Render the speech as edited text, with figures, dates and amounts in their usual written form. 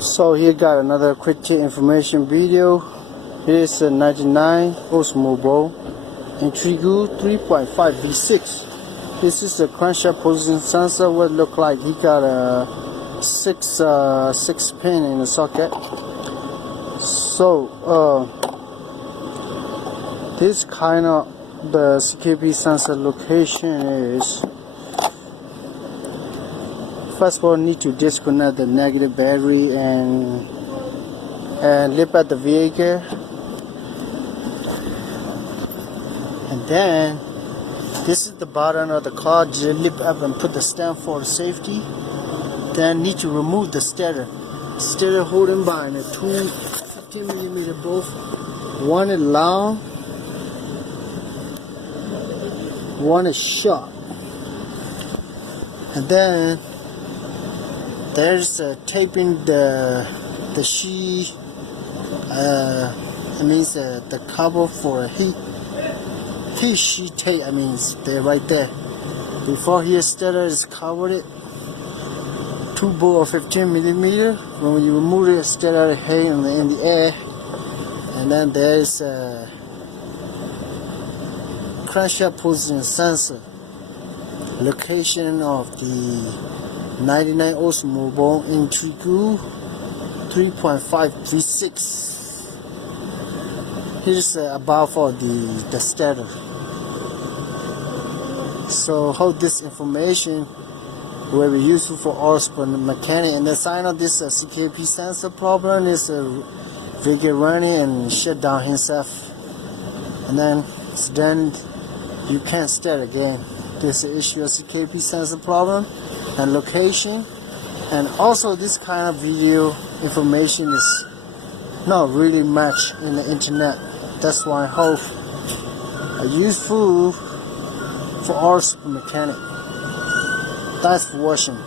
So here got another quick tip information video. Here's a 99 Oldsmobile Intrigue 3.5 V6. This is a crankshaft position sensor. What look like he got a six pin in the socket. So this kind of the CKP sensor location is. First of all, need to disconnect the negative battery and lift up the vehicle, and then this is the bottom of the car. Just lift up and put the stamp for safety. Then need to remove the steerer. Steerer holding by and the two 15mm both. One is long, one is short, and then there's taping the sheet. It means the cover for a heat sheet tape. I mean, they're right there. Before here, steerer is covered it. Two bolts of 15mm. When you remove it, steerer head in the air, and then there's a crankshaft position sensor. Location of the 99 Oldsmobile Intrigue 3.5 V6. Here's about for the steerer. So hope this information will be useful for us for the mechanic. And the sign of this CKP sensor problem is vehicle running and shut down himself, and then you can't start again. This is the issue of CKP sensor problem and location. And also this kind of video information is not really much in the internet. That's why I hope useful for our mechanic. Thanks for watching.